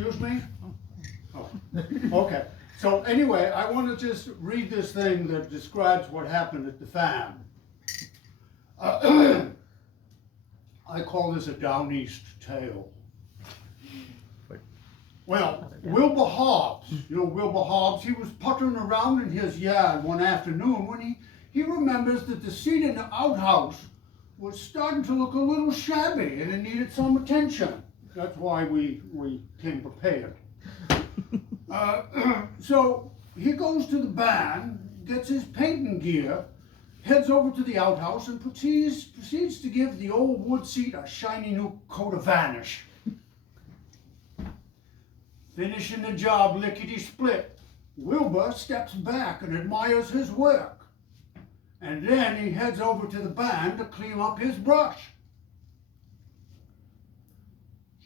Excuse me? Oh, okay. So anyway, I want to just read this thing that describes what happened at the farm. I call this a down east tale. Well, Wilbur Hobbs, you know Wilbur Hobbs, he was puttering around in his yard one afternoon when he remembers that the seat in the outhouse was starting to look a little shabby and it needed some attention. That's why we came prepared. So he goes to the barn, gets his painting gear, heads over to the outhouse and proceeds to give the old wood seat a shiny new coat of varnish. Finishing the job lickety-split, Wilbur steps back and admires his work. And then he heads over to the barn to clean up his brush.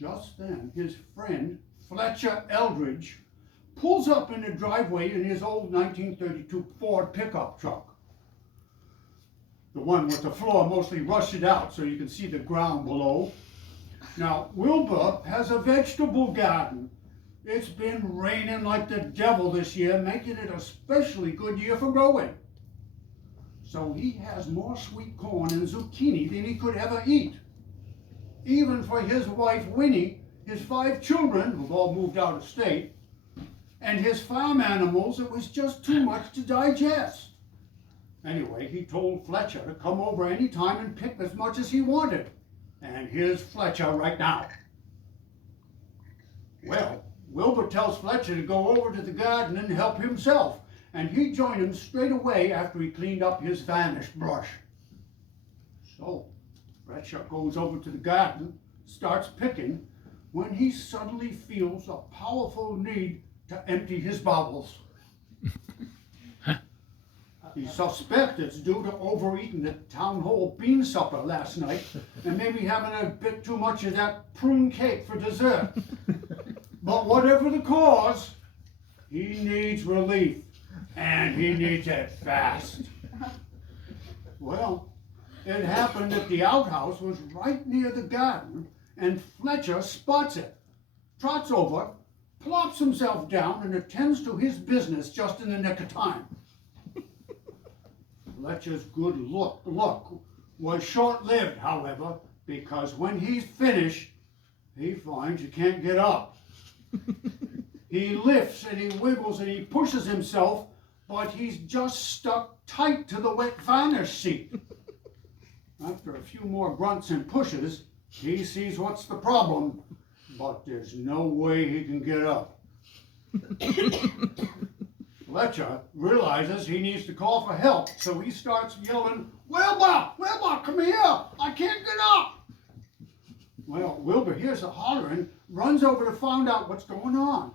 Just then, his friend, Fletcher Eldridge, pulls up in the driveway in his old 1932 Ford pickup truck. The one with the floor mostly rusted out so you can see the ground below. Now, Wilbur has a vegetable garden. It's been raining like the devil this year, making it a especially good year for growing. So he has more sweet corn and zucchini than he could ever eat. Even for his wife Winnie, his 5 children, who've all moved out of state, and his farm animals, it was just too much to digest. Anyway, he told Fletcher to come over any time and pick as much as he wanted. And here's Fletcher right now. Well, Wilbur tells Fletcher to go over to the garden and help himself, and he joined him straight away after he cleaned up his varnish brush. So, Fletcher goes over to the garden, starts picking, when he suddenly feels a powerful need to empty his bowels. He suspects it's due to overeating the town hall bean supper last night and maybe having a bit too much of that prune cake for dessert. But whatever the cause, he needs relief, and he needs it fast. Well, it happened that the outhouse was right near the garden, and Fletcher spots it, trots over, plops himself down, and attends to his business just in the nick of time. Fletcher's good luck was short-lived, however, because when he's finished, he finds he can't get up. He lifts and he wiggles and he pushes himself, but he's just stuck tight to the wet varnish seat. After a few more grunts and pushes, he sees what's the problem, but there's no way he can get up. Fletcher realizes he needs to call for help, so he starts yelling, "Wilbur! Wilbur, come here! I can't get up!" Well, Wilbur hears the hollering, runs over to find out what's going on.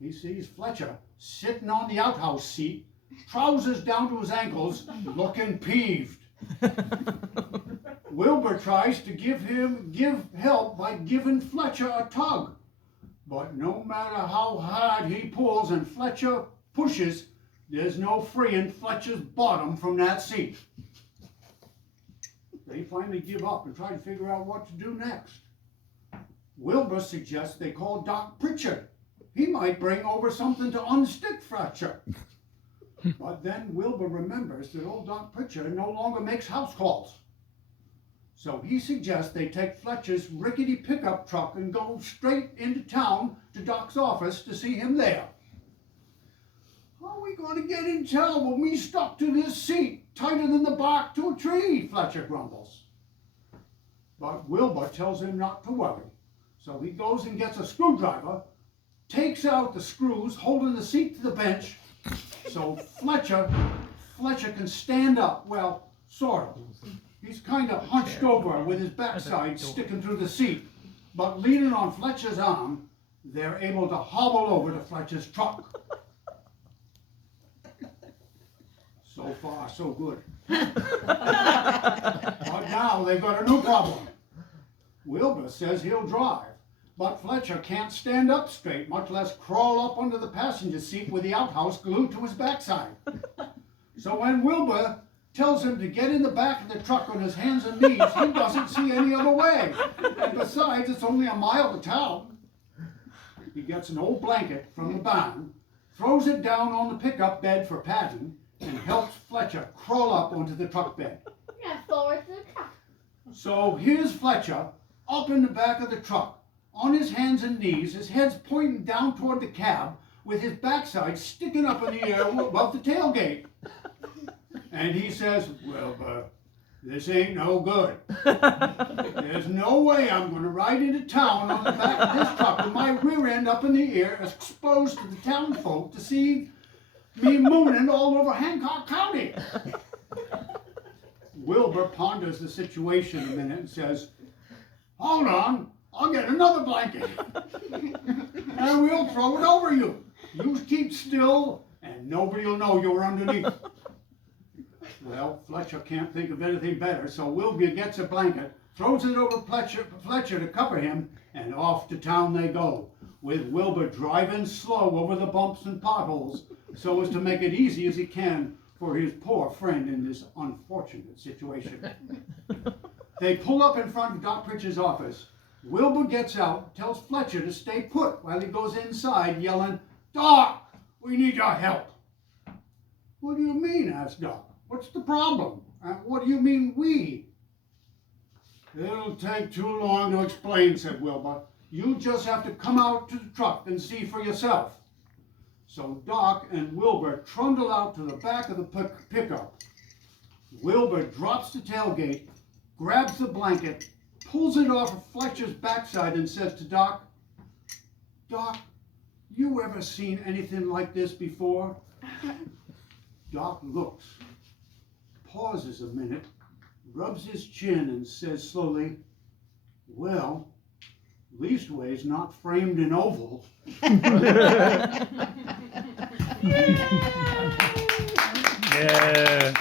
He sees Fletcher sitting on the outhouse seat, trousers down to his ankles, looking peeved. Wilbur tries to give help by giving Fletcher a tug. But no matter how hard he pulls and Fletcher pushes, there's no freeing Fletcher's bottom from that seat. They finally give up and try to figure out what to do next. Wilbur suggests they call Doc Pritchard. He might bring over something to unstick Fletcher. But then Wilbur remembers that old Doc Pritchard no longer makes house calls. So he suggests they take Fletcher's rickety pickup truck and go straight into town to Doc's office to see him there. "How are we going to get in town when we stuck to this seat, tighter than the bark to a tree?" Fletcher grumbles. But Wilbur tells him not to worry. So he goes and gets a screwdriver, takes out the screws holding the seat to the bench, so Fletcher can stand up, well, sort of. He's kind of hunched over with his backside sticking through the seat, but leaning on Fletcher's arm, they're able to hobble over to Fletcher's truck. So far, so good. But now they've got a new problem. Wilbur says he'll drive, but Fletcher can't stand up straight, much less crawl up under the passenger seat with the outhouse glued to his backside. So when Wilbur tells him to get in the back of the truck on his hands and knees, he doesn't see any other way. And besides, it's only a mile to town. he gets an old blanket from the barn, throws it down on the pickup bed for padding, and helps Fletcher crawl up onto the truck bed. Yeah, forward to the truck. So here's Fletcher up in the back of the truck, on his hands and knees, his head's pointing down toward the cab, with his backside sticking up in the air above the tailgate. And he says, "Wilbur, this ain't no good. There's no way I'm going to ride into town on the back of this truck with my rear end up in the air, exposed to the town folk to see me mooning all over Hancock County." Wilbur ponders the situation a minute and says, "Hold on, I'll get another blanket and we'll throw it over you. You keep still and nobody'll know you're underneath." Well, Fletcher can't think of anything better, so Wilbur gets a blanket, throws it over Fletcher to cover him, and off to town they go, with Wilbur driving slow over the bumps and potholes so as to make it easy as he can for his poor friend in this unfortunate situation. They pull up in front of Doc Pritchard's office. Wilbur gets out, tells Fletcher to stay put while he goes inside yelling, "Doc, we need your help." "What do you mean?" asked Doc. "What's the problem? What do you mean we?" "It'll take too long to explain," said Wilbur. "You just have to come out to the truck and see for yourself." So Doc and Wilbur trundle out to the back of the pickup. Wilbur drops the tailgate, grabs the blanket, pulls it off of Fletcher's backside and says to Doc, "Doc, you ever seen anything like this before?" Doc looks, pauses a minute, rubs his chin and says slowly, "Well, leastways not framed in oval." Yeah.